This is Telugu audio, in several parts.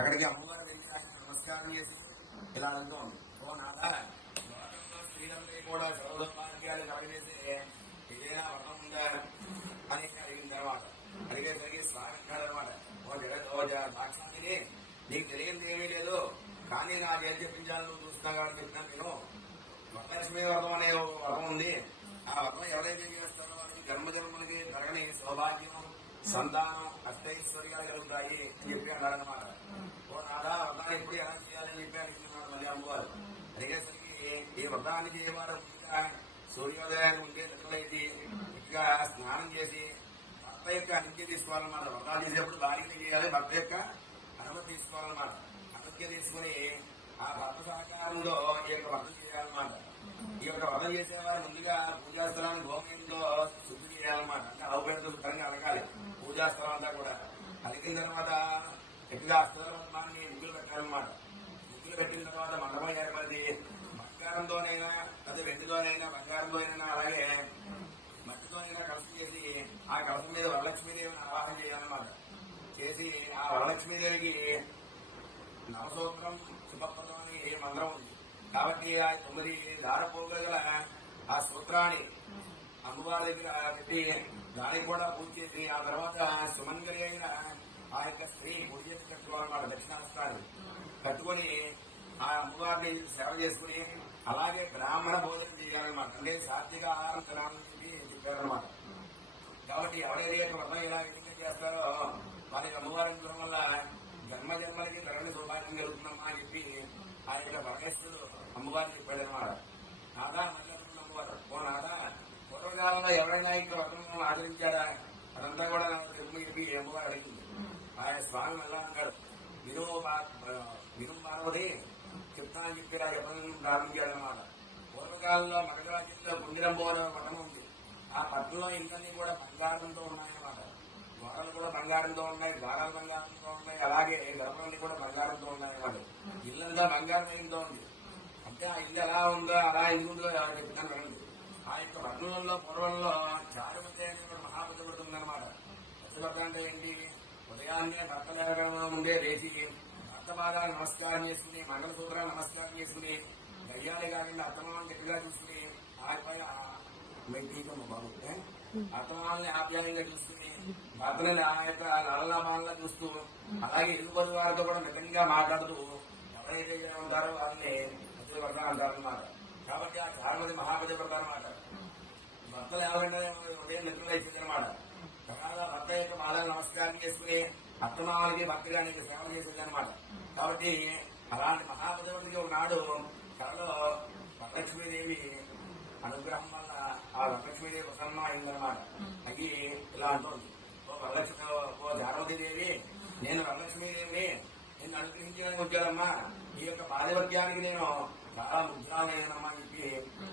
అక్కడికి అమ్మవారు వెళ్ళి ఆయన నమస్కారం చేసి ఇలా అడుగుతూ ఉంది. ఓ నాదా, లోకంలో స్త్రీలందరికీ కూడా సర్వసౌభాగ్యాలు కలగజేసే ఏదైనా వ్రతం ఉందా అని అడిగిన తర్వాత అడిగేసరికి స్వామి అంటారనమాట, ఓ దాక్షాన్ని నీకు తెలియంది ఏమీ లేదు, కానీ నా చేతి చెప్పించాలని నువ్వు చూస్తున్నా కాబట్టి చెప్పినా నేను వరలక్ష్మి వ్రతం అనే వ్రతం ఉంది. ఆ వ్రతం ఎవరైతే చేస్తారో వాళ్ళకి జన్మజన్మలకి తరగని సౌభాగ్యం, సంతానం, అష్టైశ్వర్యాలు కలుగుతాయి అని చెప్పి అన్నారనమాట. ఓ నాదా, వ్రతాన్ని ఎప్పుడు ఎలా చేయాలని చెప్పి అడిగినాడు మళ్ళీ అమ్మవారు. అడిగేసరికి ఈ వ్రతాన్ని చేయవారు ముందుగా సూర్యోదయాన్ని ఉంటే నిద్రలైతే ఇంకా స్నానం చేసి భర్త యొక్క అనుమతి తీసుకోవాలన్నమాట. వ్రతాలు చేసేప్పుడు భార్యని చేయాలి, భర్త యొక్క అనుమతి తీసుకోవాలన్నమాట. అనుమతి తీసుకుని ఆ భర్త సహకారంలో ఈ యొక్క వ్రతం చేయాలన్నమాట. ఈ యొక్క వ్రతం చేసేవారు ముందుగా పూజాస్థలాన్ని గోమయంతో శుద్ధి చేయాలన్నమాట. అంటే ఆవుపేటతో శుభ్రంగా అడగాలి పూజాస్థలం అంతా కూడా. అడిగిన తర్వాత ఎక్కువగా అష్టరత్నాన్ని ముగ్గులు పెట్టాలన్నమాట. ముగ్గులు పెట్టిన తర్వాత మండపం ఏర్పడి బంగారంతోనైనా అదే వెండితోనైనా బంగారంతోనైనా అలాగే మట్టితోనైనా కలసం చేసి ఆ కలసం మీద వరలక్ష్మీదేవిని ఆవాహన చేయాలన్నమాట. చేసి ఆ వరలక్ష్మీదేవికి నవసూత్రం శుభప్రదం అని మంత్రం ఉంది కాబట్టి ఆ 9 దారపోగులు గల ఆ సూత్రాన్ని అమ్మవారి దగ్గర పెట్టి దానికి కూడా పూజ చేసి ఆ తర్వాత సుమంగళి అయిన ఆ యొక్క స్త్రీ పూజ చేసి కట్టుకోవాలన్నమాట. దక్షిణాస్తాన్ని కట్టుకుని ఆ అమ్మవారిని సేవ చేసుకుని అలాగే బ్రాహ్మణ భోజనం చేయాలన్నమాట. అంటే సాత్విక ఆహారం తినాలని చెప్పారనమాట. కాబట్టి ఎవరైతే వ్రతం ఇలా విధంగా చేస్తారో వారికి అమ్మవారి వల్ల జన్మ జన్మలకి తరగని సౌభాగ్యం కలుగుతున్నామా అని చెప్పి ఆ యొక్క పరమేశ్వరుడు అమ్మవారిని చెప్పాడనమాట. నాదా మధ్యాహ్నం అమ్మవారు, ఓ నాదా, పూర్వకాలంలో ఎవరైనా ఇక్కడ వ్రతం ఆచరించారా అదంతా కూడా తెలుగు చెప్పి అమ్మవారు అడిగింది. ఆయన స్వామి మళ్ళా అంటాడు, విను పార్వతి చెప్తానని చెప్పి ఇలా చెప్పడం ప్రారంభించాడనమాట. పూర్వకాలంలో మగరాజ్యంలో గుండిరంబోర పట్టణం ఉంది. ఆ పట్టణంలో ఇంకన్నీ కూడా బంగారంతో ఉన్నాయన్నమాట. గోడలు కూడా బంగారంతో ఉన్నాయి, ద్వారాలు బంగారంతో ఉన్నాయి, అలాగే గర్భాలన్నీ కూడా బంగారంతో ఉన్నాయన్నమాట. ఇల్లంతా బంగారం ఉంది. అంటే ఆ ఇల్లు ఎలా ఉందో అలా ఎందుకుందో చెప్తాను వినండి. ఆ యొక్క పట్టణంలో పూర్వంలో చారుమతి అనే మహాపతివ్రత ఉందన్నమాట. పతివ్రత అంటే ఏంటి? ఉదయాన్నే భర్త లేకుండా ఉండే లేచి భర్త పాదాలు నమస్కారం చేసుకుని మంగళసూత్రాలు నమస్కారం చేసుకుని దయ్యాలు కాకుండా అత్తమాలను గట్టిగా చూసుకుని ఆపై బాబు అత్తమాలని ఆప్యాయంగా చూసుకుని భర్తలని ఆ యొక్క లలనామాలంగా చూస్తూ అలాగే ఇరుపరు వారితో కూడా నిజంగా మాట్లాడుతూ ఎవరైతే ఉంటారో వాళ్ళని పతివ్రత అంటారన్నమాట. కాబట్టి ఆ చారుమతి మహాపతివ్రత అనమాట. భర్తలు ఎవరైనా ఉదయం నిద్రలో ఇచ్చిందనమాట. తర్వాత భర్త యొక్క పాదాలు నమస్కారం చేసుకుని అత్తమాలకి భక్తిగానికి సేవ చేసేది అనమాట. కాబట్టి అలాంటి మహాపతివ్రతకి ఒకనాడు కళలో వరలక్ష్మీదేవి అనుగ్రహం వల్ల ఆ వరలక్ష్మీదేవి ప్రసన్నం అయిందనమాట. అయ్యి ఇలా అంటుంది, ఓ జానవతీదేవి, నేను వరలక్ష్మీదేవిని నిన్ను అనుగ్రహించడానికి వచ్చానమ్మా. ఈ యొక్క పాతివర్గ్యానికి నేను చాలా ముగ్ధురాలయ్యానమ్మా అని చెప్పి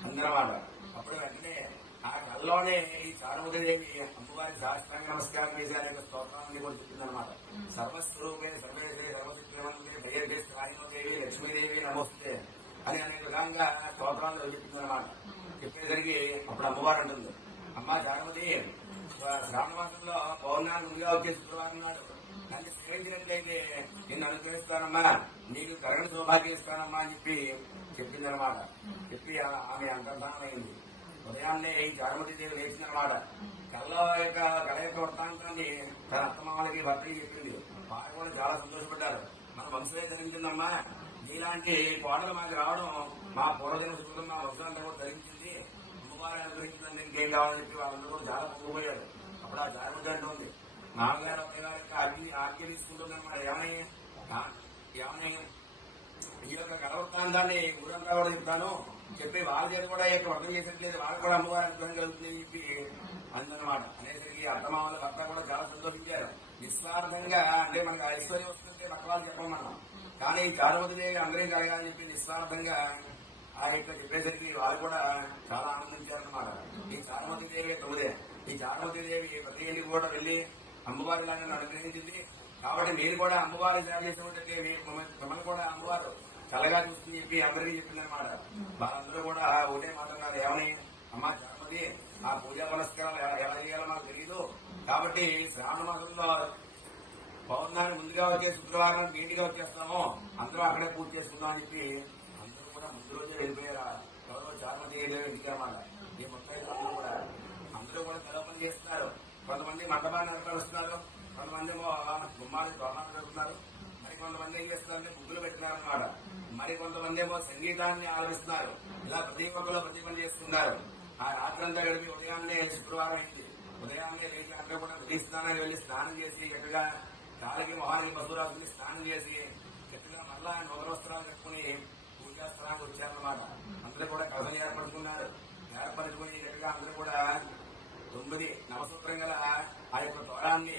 అందనమాట. అప్పుడు వెంటనే ఆ కళ్ళలోనే ఈ చారుమతిదేవి అమ్మవారి సాష్టాంగ నమస్కారం చేసి అనే స్తోత్రాన్ని కూడా చెప్పిందనమాట. సర్వస్వరూపే సర్వేశ్వరి సర్వశక్తివంతే దయచేసి స్థాయిదేవి లక్ష్మీదేవి నమస్తే అని అనే విధంగా స్తోత్రాలు చెప్పిందనమాట. చెప్పేసరికి అప్పుడు అమ్మవారు అంటుంది, అమ్మా చారుమతి, శ్రావణ మాసంలో పౌర్ణాన్ని ముందుగా వచ్చే శుక్రవారం నాడు నన్ను సేవించినట్లయితే నిన్ను అనుగ్రహిస్తానమ్మా, నీకు తరగని సౌభాగ్యం ఇస్తానమ్మా అని చెప్పి చెప్పిందనమాట. చెప్పి ఆమె అంతర్ధానం అయింది. ఉదయాన్నే ఈ చారుమతీదేవి లేచిందనమాట. కళ యొక్క వృత్తాంతాన్ని తన అత్తమామలకి భర్తకి చెప్పింది. వారు కూడా చాలా సంతోషపడ్డారు. మన వంశమే ధరించిందమ్మా, నీలాంటి కోడలు మాకు రావడం మా పూర్వజన్మ సుకృతం, మా వంశాంతా కూడా ధరించింది, అమ్మవారిని అనుగ్రహించిందని ఇంకేం కావాలని చెప్పి వాళ్ళందరూ కూడా చాలా పొంగిపోయారు. అప్పుడు ఆ చారుమతి అంటుంది, నాన్నగారు అమ్మగారి యొక్క ఆజ్ఞ తీసుకుంటుందన్నమాట. ఏమని ఈ యొక్క కలవృత్తాంతాన్ని ఊరంతా కూడా చెప్తాను చెప్పి వాళ్ళ చేత కూడా ఈ యొక్క వ్రతం చేసినట్లేదు, వాళ్ళకి కూడా అమ్మవారి అనుగ్రహం కలుగుతుందని చెప్పి అందనమాట. అనేసరికి అత్తమామల భర్త కూడా చాలా సంతోషించారు. నిస్వార్థంగా అంటే మనకు ఐశ్వర్యం వస్తుంటే పక్క వాళ్ళు చెప్పం మనం, కానీ చారుమతిదేవి అందరికీ కలగాలని చెప్పి నిస్వార్థంగా ఆ యొక్క చెప్పేసరికి వాళ్ళు కూడా చాలా ఆనందించారన్నమాట. ఈ చారుమతిదేవి 9. ఈ చారుమతిదేవి ప్రతి ఇంటికి కూడా వెళ్లి అమ్మవారి లాగా అనుగ్రహించింది. కాబట్టి మీరు కూడా అమ్మవారి సేవ చేసినట్టు మిమ్మల్ని కూడా అమ్మవారు చల్లగా చూస్తుంది చెప్పి అందరికీ చెప్పిందనమాట. వాళ్ళందరూ కూడా ఒకటే మాట్లాడారు, ఏమని, అమ్మా చారుమతి, ఆ పూజా పురస్కారాలు ఎలా చేయాలో మాకు తెలియదు, కాబట్టి శ్రావణ మాసంలో పౌర్ణాన్ని ముందుగా వచ్చే శుక్రవారం నీటిగా వచ్చేస్తాము, అందరూ అక్కడే పూజ చేసుకుందాం అని చెప్పి అందరూ కూడా ముందు రోజే వెళ్ళిపోయారు. ఎవరో చాలా మంది ఇంటికి అన్నమాట. ఈ మొత్తం అందరూ కూడా తెలవని చేస్తున్నారు. కొంతమంది మండపాన్ని ఏర్పరుస్తున్నారు, కొంతమంది ఏమో గుమ్మాన్ని తోరణాలు పెడుతున్నారు, మరి కొంతమంది ఏం చేస్తున్నారంటే ముగ్గులు పెట్టినారన్నమాట. మరి కొంతమంది ఏమో సంగీతాన్ని ఆలపిస్తున్నారు. ఇలా ప్రతి ఒక్కరు ప్రతి పని చేస్తున్నారు. ఆ రాత్రంతా గడిపి ఉదయాన్నే శుక్రవారం అయింది. ఉదయాన్నే లేచి అందరూ కూడా నదీ స్నానానికి వెళ్లి స్నానం చేసి గట్టిగా కాలికి మొహానికి పశువు రాసుకుని స్నానం చేసి గట్టిగా మళ్ళా నూతన వస్త్రాలు కట్టుకుని పూజా స్థలానికి వచ్చారన్నమాట. అందరూ కూడా కథలు ఏర్పరచుకున్నారు. ఏర్పరచుకుని గట్టిగా అందరూ కూడా 9 నవసూత్రం గల ఆ యొక్క తోరాన్ని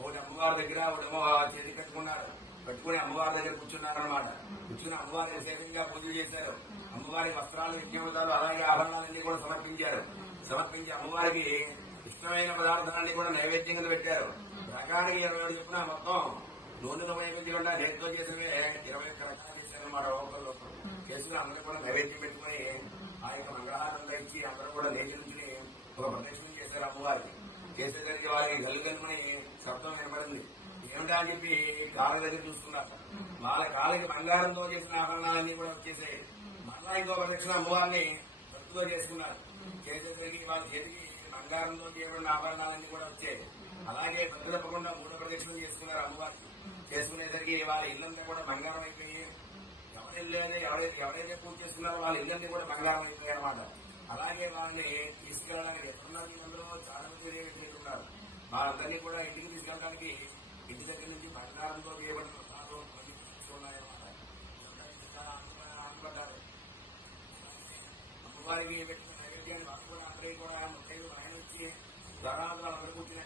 ఒకటి అమ్మవారి దగ్గర ఒకటేమో చేతి కట్టుకున్నారు. కట్టుకుని అమ్మవారి దగ్గర కూర్చున్నారన్నమాట. కూర్చుని అమ్మవారికి విశేషంగా పూజలు చేశారు. అమ్మవారి వస్త్రాలు, యజ్ఞోపదాలు అలాగే ఆభరణాలన్నీ కూడా సమర్పించారు. సమర్పించి అమ్మవారికి ఇష్టమైన పదార్థాలన్నీ కూడా నైవేద్యం కింద పెట్టారు. రకానికి 27 చొప్పున మొత్తం నూనెతో నైవేద్యం నేతితో చేసినవే 21 రకాలు చేశారన్నమాట. ఒకళ్ళు చేసుకుని అందరూ కూడా నైవేద్యం పెట్టుకుని ఆ యొక్క మంగళహారం ఇచ్చి అందరూ కూడా నేతి నుంచి ఒక ప్రదక్షిణం చేశారు అమ్మవారికి. చేసేసరికి వారికి గల్లుగల్మని శబ్దం వినపడింది. ఏమిటా అని చెప్పి కాళ్ళ దగ్గర చూసుకున్నారు. వాళ్ళ కాళ్ళకి బంగారంతో చేసిన ఆభరణాలన్నీ కూడా వచ్చేసాయి. మళ్ళా ఇంకో ప్రదక్షిణ అమ్మవారిని భక్తితో చేసుకున్నారు. చేసేసరికి వాళ్ళ చేతికి బంగారంతో చేయబడిన ఆభరణాలన్నీ కూడా వచ్చాయి. అలాగే భక్తి తప్పకుండా 3వ ప్రదక్షిణం చేసుకున్నారు అమ్మవారికి. చేసుకునేసరికి వాళ్ళ ఇల్లంతా కూడా బంగారం అయిపోయి ఎవరైతే పూజ చేసుకున్నారో వాళ్ళ ఇళ్ళన్నీ కూడా బంగారం అయిపోయాయి అన్నమాట. అలాగే వాళ్ళని తీసుకెళ్ళడానికి ఎక్కడున్నారు అందరూ చాలా మంది ఉన్నారు. వాళ్ళందరినీ కూడా ఇంటికి తీసుకెళ్ళడానికి ఇంటి దగ్గర నుంచి బంగారంతో చేయబడిన ఉన్నాయన్నమాట. ఆనందపడ్డారు. అమ్మవారికి పెట్టిన నైవేద్యాన్ని వాళ్ళు కూడా అందరికీ కూడా ముఖ్యంగా ఆయన వచ్చి ధరాలు అందరూ కూర్చుని